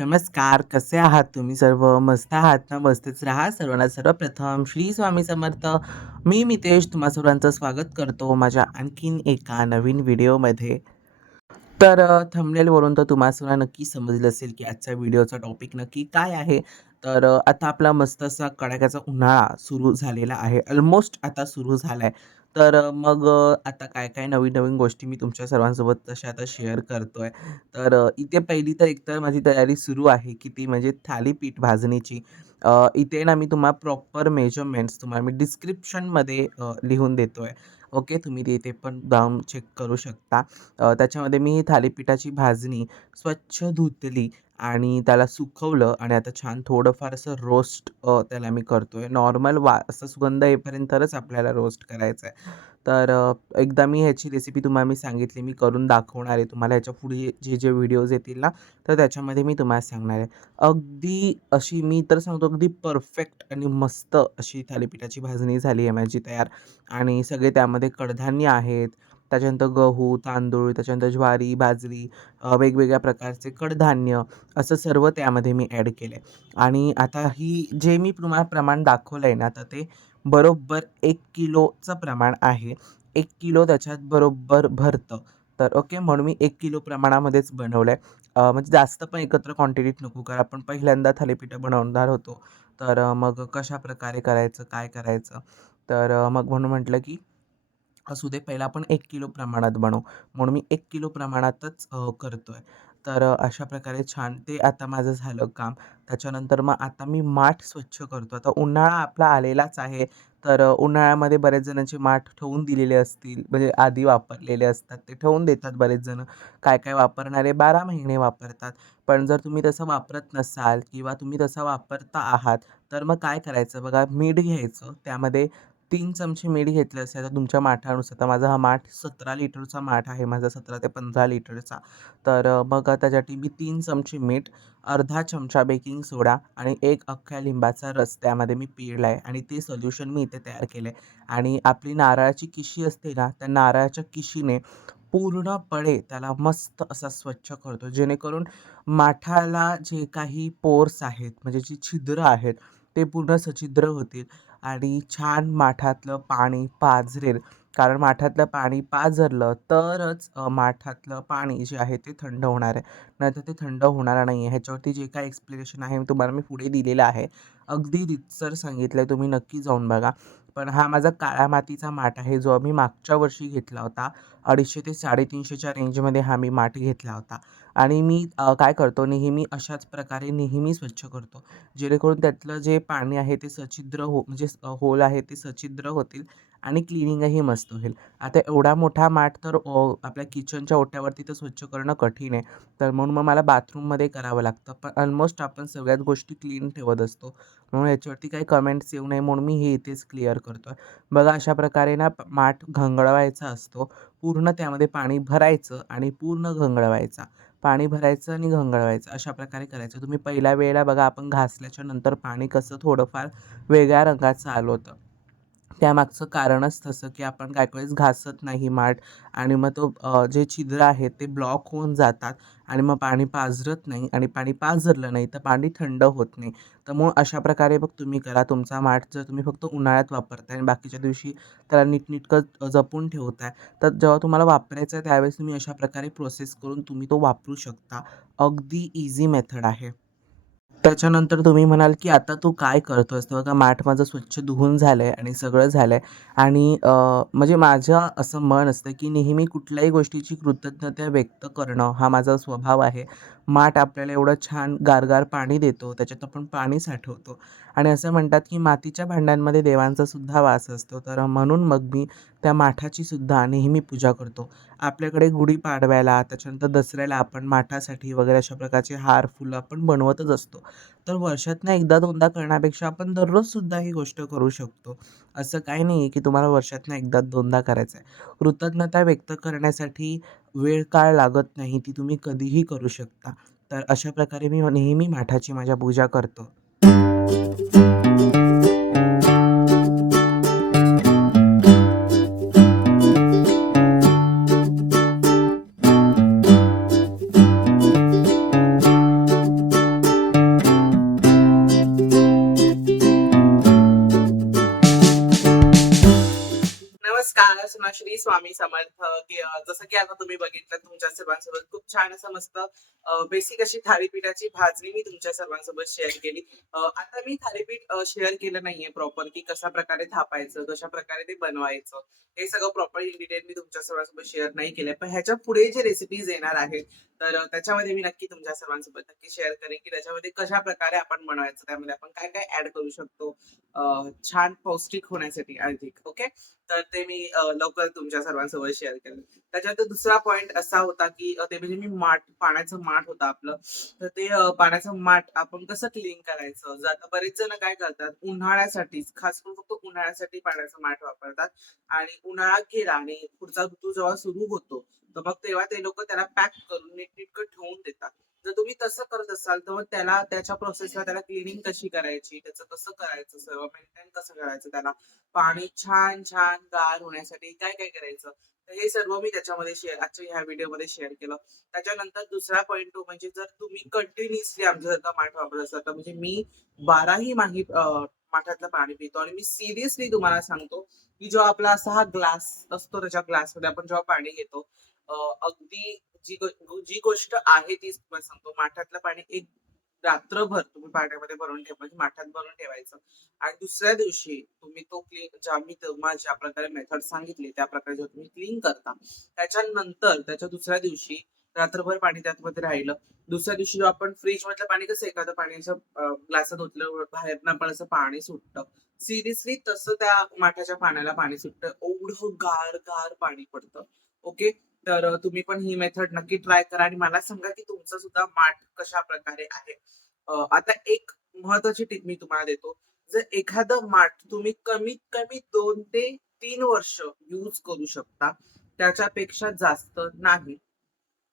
नमस्कार. कसे आहात तुम्ही सर्व? मस्त आहात ना? मस्तच राहा. सर्वांना सर्वप्रथम श्री स्वामी समर्थ. मी मितेश तुम्हा सर्वांचं स्वागत करतो माझ्या आणखीन एका नवीन व्हिडिओमध्ये. तर थंबनेलवरून तर तुम्हा सर्वांना नक्की समजलं असेल की आजच्या व्हिडिओचा टॉपिक नक्की काय आहे. तर आता आपला मस्त असा कडाक्याचा उन्हाळा सुरू झालेला आहे. ऑलमोस्ट आता सुरू झाला आहे. तर मग आता काय-काय नवीन-नवीन गोष्टी मी तुमच्या सर्वांसोबत तशा आता शेअर करतोय. तर इथे पहिली तर एकतर माझी तयारी सुरू आहे की ती म्हणजे थालीपीठ भाजणीची. इथे ना मी तुम्हाला प्रॉपर मेजरमेंट्स तुम्हाला मी डिस्क्रिप्शनमध्ये लिहून देतोय. ओके. तुम्ही तिथे पण जाऊन चेक करू शकता. त्याच्यामध्ये मी थालीपीठाची भाजणी स्वच्छ धुतली आणि त्याला सुकवलं आणि आता छान थोडंफार असं रोस्ट त्याला मी करतोय. नॉर्मल असा सुगंध येईपर्यंतच आपल्याला रोस्ट करायचं आहे. तर एकदा मी ह्याची रेसिपी तुम्हाला मी सांगितली, मी करून दाखवणार आहे तुम्हाला. ह्याच्या पुढे जे व्हिडिओज येतील ना, तर त्याच्यामध्ये मी तुम्हाला सांगणार आहे. अगदी अशी मी तर सांगतो अगदी परफेक्ट आणि मस्त अशी थालीपीठाची भाजणी झाली आहे माझी तयार. आणि सगळे त्यामध्ये कडधान्य आहेत. त्याच्यानंतर गहू, तांदूळ, त्याच्यानंतर ज्वारी, बाजरी, वेगवेगळ्या प्रकारचे कडधान्य असं सर्व त्यामध्ये मी ॲड केलं आहे. आणि आता ही जे मी तुम्हाला प्रमाण दाखवलं आहे ना, तर ते बरोबर 1 किलोचं प्रमाण आहे. 1 किलो त्याच्यात बरोबर भरतं. तर ओके, म्हणून मी 1 किलो प्रमाणामध्येच बनवलं आहे. म्हणजे जास्त पण एकत्र क्वांटिटीत नको, कारण आपण पहिल्यांदा थालीपीठं बनवणार होतो. तर मग कशाप्रकारे करायचं, काय करायचं? तर मग म्हणून म्हटलं की असू दे, पहिला आपण 1 किलो प्रमाणात बनवू. म्हणून मी 1 किलो प्रमाणातच करतोय. तर अशा प्रकारे छान ते आता माझं झालं काम. त्याच्यानंतर मग आता मी माठ स्वच्छ करतो. आता उन्हाळा आपला आलेलाच आहे. तर उन्हाळ्यामध्ये बरेच जणांचे माठ ठेवून दिलेले असतील, म्हणजे आधी वापरलेले असतात. ते ठेवून देतात बरेच जण. काय-काय वापरणारे 12 महिने वापरतात. पण जर तुम्ही तसं वापरत नसाल किंवा तुम्ही तसं वापरता आहात, तर मग काय करायचं बघा, मीठ घ्यायचं. त्यामध्ये 3 चमचे मीठ घेतले असेल तर तुमच्या माठानुसार. तर माझा हा माठ 17 लिटरचा माठ आहे माझा, 17 ते 15 लिटरचा. तर मग त्याच्यासाठी मी 3 चमचे मीठ, अर्धा चमचा बेकिंग सोडा आणि 1 अख्ख्या लिंबाचा रस त्यामध्ये मी पिळला आहे आणि ते सोल्युशन मी इथे तयार केलं आहे. आणि आपली नारळाची किशी असते ना, त्या नारळाच्या किशीने पूर्णपणे त्याला मस्त असा स्वच्छ करतो. जेणेकरून माठाला जे काही पोर्स आहेत, म्हणजे जी छिद्र आहेत, ते पूर्ण सछिद्र होतील आणि छान माठातलं पाणी पाझरेल. कारण माठातलं पाणी पाझरलं तरच माठातलं पाणी जे आहे ते थंड होणार आहे. नाहीतर ते थंड होणार नाही आहे. ह्याच्यावरती जे काही एक्सप्लेनेशन आहे तुम्हाला मी पुढे दिलेलं आहे. अगदी रीतसर सांगितलं आहे. तुम्ही नक्की जाऊन बघा. पण हा माझा काळ्या मातीचा माठ आहे, जो आम्ही मागच्या वर्षी घेतला होता. 250 ते 350च्या रेंजमध्ये हा मी माठ घेतला होता. आणि मी काय करतो नेहमी अशाच प्रकारे नेहमी स्वच्छ करतो. जेणेकरून त्यातलं जे पाणी आहे ते सछिद्र म्हणजे होल आहे ते सछिद्र होतील आणि क्लिनिंगही मस्त होईल. आता एवढा मोठा माठ तर आपल्या किचनच्या ओट्यावरती तर स्वच्छ करणं कठीण आहे. तर म्हणून मग मला बाथरूममध्ये करावं लागतं. पण ऑलमोस्ट आपण सगळ्याच गोष्टी क्लीन ठेवत असतो. म्हणून याच्यावरती काही कमेंट्स येऊ नये म्हणून मी हे इथेच क्लिअर करतोय. बघा अशा प्रकारे ना माठ घंगळवायचा असतो. पूर्ण त्यामध्ये पाणी भरायचं आणि पूर्ण घंगळवायचा. पाणी भरायचं आणि घंगळवायचं अशा प्रकारे करायचं. तुम्ही पहिल्या वेळेला बघा, आपण घासल्याच्या नंतर पाणी कसं थोडंफार वेगळ्या रंगाचं आलं होतं. त्यामागचं कारणच तसं, की आपण काही वेळेस घासत नाही माठ आणि मग तो जे छिद्र आहेत ते ब्लॉक होऊन जातात आणि मग पाणी पाझरत नाही आणि पाणी पाझरलं नाही तर पाणी थंड होत नाही. तर मग अशा प्रकारे मग तुम्ही करा. तुमचा माठ जर तुम्ही फक्त उन्हाळ्यात वापरताय आणि बाकीच्या दिवशी त्याला नीटनेटकं जपून ठेवताय, तर जेव्हा तुम्हाला वापरायचं आहे त्यावेळेस तुम्ही अशा प्रकारे प्रोसेस करून तुम्ही तो वापरू शकता. अगदी ईझी मेथड आहे. त्याच्यानंतर तुम्ही म्हणाल, की आता तू काय करतोयस? तर बघा, माठ माझं स्वच्छ धुवून झालंय आणि सगळं झालंय आणि म्हणजे माझं असं मन असतं, की नेहमी कुठल्याही गोष्टीची कृतज्ञता व्यक्त करणं हा माझा स्वभाव आहे. माठ आपल्याला एवढं छान गारगार पाणी देतो, त्याच्यात आपण पाणी साठवतो आणि असं म्हणतात, की मातीच्या भांड्यांमध्ये देवांचा सुद्धा वास असतो. तर म्हणून मग मी त्या माठाची सुद्धा नेहमी पूजा करतो. आपल्याकडे गुढीपाडव्याला, त्याच्यानंतर दसऱ्याला आपण माठासाठी वगैरे अशा प्रकारचे हार, फुलं आपण बनवतच असतो. तर वर्षातनं एकदा दोनदा करण्यापेक्षा आपण दररोजसुद्धा ही गोष्ट करू शकतो. असं काही नाही आहे की तुम्हाला वर्षातनं एकदा दोनदा करायचं आहे. कृतज्ञता व्यक्त करण्यासाठी वेळ काळ लागत नाही. ती तुम्ही कधीही करू शकता. तर अशा प्रकारे मी नेहमी माठाची माझ्या पूजा करतो. स्वामी समर्थ. की जसं की आता तुम्ही बघितलं तुमच्या सर्वांसोबत खूप छान असं मस्त बेसिक अशी थालीपीठाची भाजणी मी तुमच्या सर्वांसोबत शेअर केली. आता मी थालीपीठ शेअर केलं नाहीये प्रॉपर, की कशा प्रकारे थापायचं, कशा प्रकारे ते बनवायचं. हे सगळं प्रॉपर इन्ग्रीडियंट मी तुमच्या सर्वांसोबत शेअर नाही केलंय. पण ह्याच्या पुढे जे रेसिपीज येणार आहेत, तर त्याच्यामध्ये मी नक्की तुमच्या सर्वांसोबत नक्की शेअर करेन, की त्याच्यामध्ये कशा प्रकारे आपण बनवायचं, त्यामध्ये आपण काय काय ऍड करू शकतो छान पौष्टिक होण्यासाठी अधिक. ओके, तर ते मी लवकर तुमच्या सर्वांसोबत शेअर करेन. त्याच्यानंतर दुसरा पॉइंट असा होता, की ते म्हणजे मी पाण्याचं माठ होतं आपलं. तर ते पाण्याचं माठ आपण कसं क्लीन करायचं? जर आता बरेच जण काय करतात, उन्हाळ्यासाठीच खास करून फक्त उन्हाळ्यासाठी पाण्याचं माठ वापरतात आणि उन्हाळा गेला आणि पुढचा ऋतू जेव्हा सुरू होतो, तर मग तेव्हा ते लोकं त्याला पॅक करून नीटनेटकं ठेवून देतात. जर तुम्ही तसं करत असाल, तर मग त्याला त्याच्या प्रोसेसला त्याला क्लीनिंग कशी करायची, त्याचं कसं करायचं, सर्व मेंटेन कसं करायचं, त्याला पाणी छान छान गार होण्यासाठी काय काय करायचं, तर हे सर्व मी त्याच्यामध्ये आजच्या ह्या व्हिडिओमध्ये शेअर केलं. त्याच्यानंतर दुसरा पॉइंट तो म्हणजे जर तुम्ही कंटिन्युअसली आमच्यासारखा माठ वापरत असाल, तर म्हणजे मी 12ही माही माठातलं पाणी पितो आणि मी सिरियसली तुम्हाला सांगतो, की जो आपला असा हा ग्लास असतो, त्याच्या ग्लासमध्ये आपण जेव्हा पाणी घेतो, अगदी जी गोष्ट आहे तीच तुम्हाला सांगतो. माठातलं पाणी एक रात्रभर तुम्ही पाण्यामध्ये भरून ठेवा, म्हणजे माठात भरून ठेवायचं आणि दुसऱ्या दिवशी तुम्ही तो क्लीन ज्या मी तुम्हाला ज्या प्रकारे मेथड सांगितली त्या प्रकारे जर तुम्ही क्लीन करता, त्याच्यानंतर त्याच्या दुसऱ्या दिवशी रात्रभर पाणी त्यामध्ये राहिलं. दुसऱ्या दिवशी जेव्हा आपण फ्रिज मधलं पाणी कसं एखादं पाणी असं ग्लासात ओतलं बाहेरनं आपण असं पाणी सुटतं. सिरियसली तसं त्या माठाच्या पाण्याला पाणी सुटतं. एवढं गार गार पाणी पडतं. ओके. तर तुम्ही पण ही मेथड नक्की ट्राय करा आणि मला सांगा की तुमचं सुद्धा माठ कशा प्रकारे आहे. आता एक महत्वाची टिप मी तुम्हाला देतो. जर एखादं माठ तुम्ही कमीत कमी 2 ते 3 वर्ष यूज करू शकता. त्याच्यापेक्षा जास्त नाही.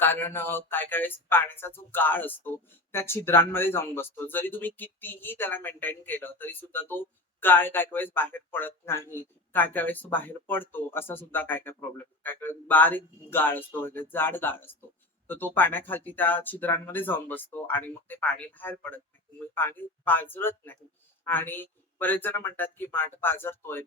कारण काही-काही वेळेस पाण्याचा जो गाळ असतो, त्या छिद्रांमध्ये जाऊन बसतो. जरी तुम्ही कितीही त्याला मेंटेन केलं, तरी सुद्धा तो गाळ काही-काही वेळेस बाहेर पडत नाही. काही-काही वेळेस तो बाहेर पडतो. असा सुद्धा काही-काही प्रॉब्लेम. काही-काही वेळेस बारीक गाळ असतो, म्हणजे जाड गाळ असतो. तर तो पाण्याखाली त्या छिद्रांमध्ये जाऊन बसतो आणि मग ते पाणी बाहेर पडत नाही. मग पाणी पाझरत नाही आणि बरेच जण म्हणतात, की माठ पाझरतोय,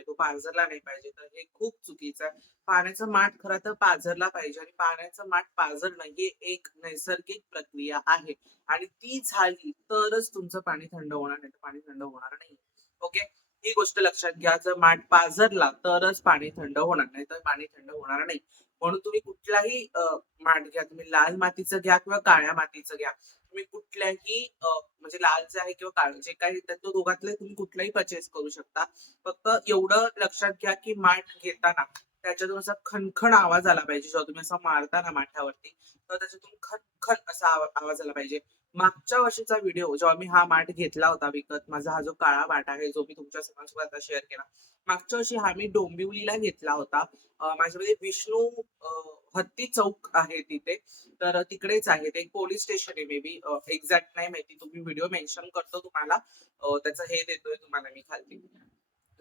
तो पाझरला नाही पाहिजे. तर हे खूप चुकीचं आहे. पाण्याचं माठ खरं तर पाझरला पाहिजे आणि पाण्याचं माठ पाझरणं ही एक नैसर्गिक प्रक्रिया आहे आणि ती झाली तरच तुमचं पाणी थंड होणार, नाही तर पाणी थंड होणार नाही. ओके, ही गोष्ट लक्षात घ्या. जर माठ पाझरला तरच पाणी थंड होणार, नाही तर पाणी थंड होणार नाही. म्हणून तुम्ही कुठलाही माठ घ्या, तुम्ही लाल मातीचं घ्या किंवा काळ्या मातीचं घ्या. तुम्ही कुठल्याही म्हणजे लाल जे आहे किंवा काळं जे काही तो दोघातले तुम्ही कुठलाही परचेस करू शकता. फक्त एवढं लक्षात घ्या, की माठ घेताना त्याच्यातून असा खणखण आवाज आला पाहिजे. जेव्हा तुम्ही असं मारता ना माठावरती, तर त्याच्यातून खण असा आवाज आला पाहिजे. मागच्या वर्षीचा व्हिडिओ जेव्हा मी हा माठ घेतला होता विकत, माझा हा जो काळा माठ आहे, जो मी तुमच्या सर्वांसोबत आता शेअर केला. मागच्या वर्षी हा मी डोंबिवलीला घेतला होता. माझ्यामध्ये विष्णू हत्ती चौक आहे तिथे. तर तिकडेच आहे ते पोलिस स्टेशन आहे मे बी. एक्झॅक्ट नाही माहिती. तुम्ही व्हिडिओ मेन्शन करतो तुम्हाला. त्याचं हे देतोय तुम्हाला मी खाली.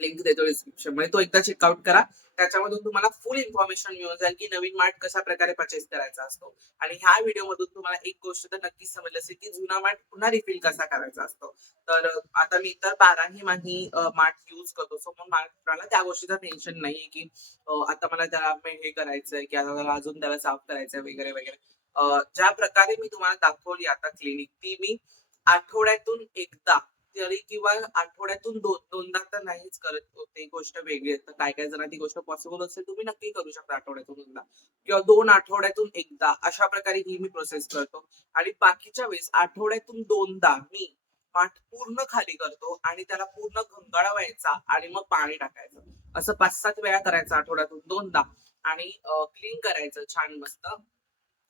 लिंक देतो डिस्क्रिप्शन मध्ये. तो एकदा चेकआउट करा. त्याच्यामधून तुम्हाला फुल इन्फॉर्मेशन मिळून जाईल, की नवीन माठ कशा प्रकारे परचेस करायचा असतो. आणि ह्या व्हिडिओमधून तुम्हाला एक गोष्ट तर नक्कीच समजली असेल, की जुना माठ पुन्हा रिफिल कसा करायचा असतो. तर आता मी तर 12ही माही माठ यूज करतो. सो मग मला त्या गोष्टीचं टेन्शन नाहीये, की आता मला त्याला हे करायचंय, की आता मला अजून त्याला साफ करायचंय वगैरे, वगैरे. ज्या प्रकारे मी तुम्हाला दाखवली आता क्लिनिक, ती मी आठवड्यातून एकदा तरी किंवा आठवड्यातून दोनदा तर नाहीच करत. ती गोष्ट वेगळी आहे. तर काही-काही जणांना ती गोष्ट पॉसिबल असेल, तुम्ही नक्की करू शकता आठवड्यातून दोनदा किंवा 2 आठवड्यातून एकदा अशा प्रकारे ही मी प्रोसेस करतो. आणि बाकीच्या वेळेस आठवड्यातून 2दा मी माठ पूर्ण खाली करतो आणि त्याला पूर्ण घंगाळवायचा आणि मग पाणी टाकायचं. असं 5-7 वेळा करायचं आठवड्यातून 2दा आणि क्लीन करायचं छान मस्त.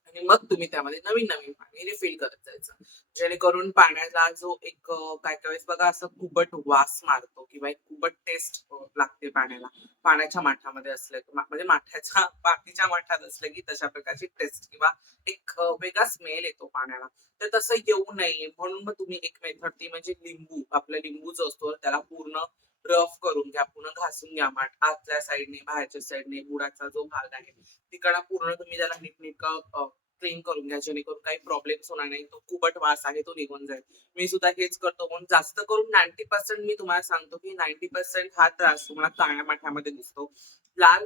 आणि मग तुम्ही त्यामध्ये नवीन-नवीन पाणी रिफिल करत जायचं. जेणेकरून पाण्याला जो एक काही-काही वेळेस बघा असं कुबट वास मारतो किंवा एक कुबट टेस्ट लागते पाण्याला. पाण्याच्या माठामध्ये असलं म्हणजे माठाच्या मातीच्या माठात असलं की तशा प्रकारची टेस्ट किंवा एक वेगळा स्मेल येतो पाण्याला. तर तसं येऊ नये म्हणून मग तुम्ही एक मेथड ती म्हणजे लिंबू. आपला लिंबू जो असतो त्याला पूर्ण रफ करून घ्या, पूर्ण घासून घ्या माठ. आतल्या साइडने, बाहेरच्या साइडने बुडाचा जो भाग आहे तिकडं पूर्ण तुम्ही त्याला नीटनेटकं क्लीन करून घ्या. जेणेकरून काही प्रॉब्लेम्स होणार नाही. तो कुबट वास आहे तो निघून जाईल. मी सुद्धा हेच करतो. म्हणून जास्त करून 90% मी तुम्हाला सांगतो, की 90% हा त्रास तुम्हाला काळ्या माठामध्ये दिसतो. लाल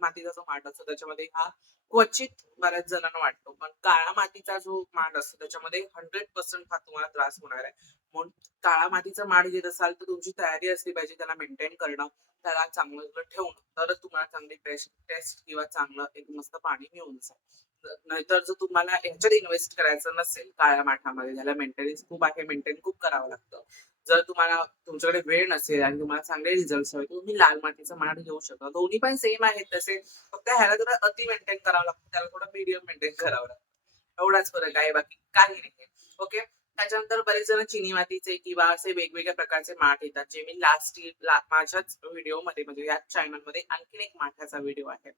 मातीचा जो माठ असतो त्याच्यामध्ये हा क्वचित बऱ्याच जणांना वाटतो. पण काळ्या मातीचा जो माठ असतो त्याच्यामध्ये 100% हा तुम्हाला त्रास होणार आहे. म्हणून काळ्या मातीचा माठ घेत असाल तर तुमची तयारी असली पाहिजे त्याला मेंटेन करणं, त्याला चांगलं ठेवणं. तरच तुम्हाला चांगली टेस्ट किंवा चांगलं एक मस्त पाणी मिळून जाईल. नाहीतर जर तुम्हाला ह्याच्यात इन्व्हेस्ट करायचं नसेल काळ्या माठामध्ये, ज्याला मेंटेनन्स खूप आहे, मेंटेन खूप करावं लागतं. जर तुम्हाला तुमच्याकडे वेळ नसेल आणि तुम्हाला चांगले रिझल्ट्स हवे, तर तुम्ही लाल मातीचा माठ घेऊ शकता. दोन्ही पण सेम आहेत तसे. फक्त ह्याला जरा अति मेंटेन करावं लागतं, त्याला थोडं मीडियम मेंटेन करावं लागतं. एवढाच फरक आहे, बाकी काही नाहीये. ओके. त्याच्यानंतर बरेच जण चिनी मातीचे किंवा असे वेगवेगळ्या प्रकारचे माठ येतात, जे मी माझ्याच व्हिडिओमध्ये म्हणजे याच चॅनलमध्ये आणखीन एक माठाचा व्हिडिओ आहे.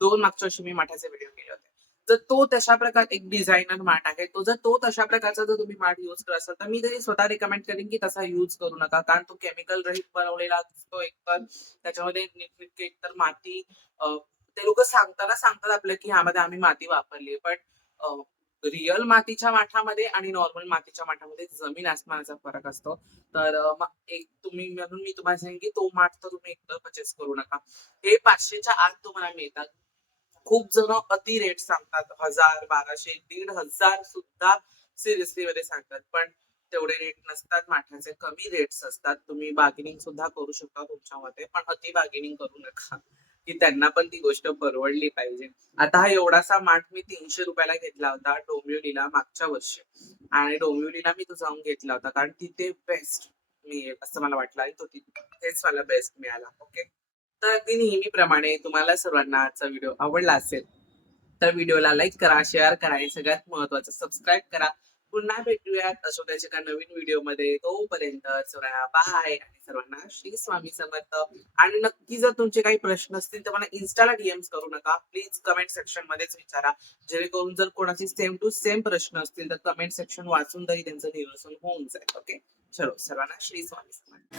2 मागच्या वर्षी मी माठाचे व्हिडिओ केले होते. जर तो तशा प्रकार एक डिझायनर माठ आहे. जर तो तशा प्रकारचा जर तुम्ही माठ यूज करत असाल, तर मी तरी स्वतः रिकमेंड करेन की तसा यूज करू नका. कारण तो केमिकल रहित बनवलेला असतो एकतर. त्याच्यामध्ये नीटनेटकी एकतर माती ते लोकं सांगतात आपल्याला की ह्यामध्ये आम्ही माती वापरली आहे. पण रिअल मातीच्या माठामध्ये आणि नॉर्मल मातीच्या माठामध्ये जमीन आसमानाचा फरक असतो. तर मग एक म्हणून मी तुम्हाला सांगेन की तो माठ तर तुम्ही एकतर पर्चेस करू नका. हे 500च्या आत तुम्हाला मिळतात. खूप जण अति रेट सांगतात. 1000, 1200, 1500 सुद्धा सिरियसली मध्ये सांगतात. पण तेवढे रेट नसतात माठाचे. कमी रेट्स असतात. तुम्ही बार्गेनिंग सुद्धा करू शकता तुमच्यामध्ये. पण अति बार्गेनिंग करू नका. की त्यांना पण ती गोष्ट परवडली पाहिजे. आता हा एवढासा माठ मी ₹300 ला घेतला होता डोंबिवलीला मागच्या वर्षी. आणि डोंबिवलीला मी तो जाऊन घेतला होता. कारण तिथे बेस्ट मिळेल असं मला वाटलं आणि तिथेच मला बेस्ट मिळाला. ओके. तर अगदी नेहमीप्रमाणे तुम्हाला सर्वांना आजचा व्हिडिओ आवडला असेल, तर व्हिडिओला लाईक करा, शेअर करा आणि सगळ्यात महत्त्वाचं सबस्क्राईब करा. पुन्हा भेटूयात अशोकाच्या एका नवीन व्हिडिओमध्ये. तोपर्यंत चला बाय आणि सर्वांना श्री स्वामी समर्थ. आणि नक्की जर तुमचे काही प्रश्न असतील तर मला इन्स्टाला डीएम्स करू नका. प्लीज कमेंट सेक्शन मध्येच विचारा. जेणेकरून जर कोणाचे सेम टू सेम प्रश्न असतील तर कमेंट सेक्शन वाचून तरी त्यांचं निरसन होऊन जाईल. ओके. चलो सर्वांना श्री स्वामी समर्थ.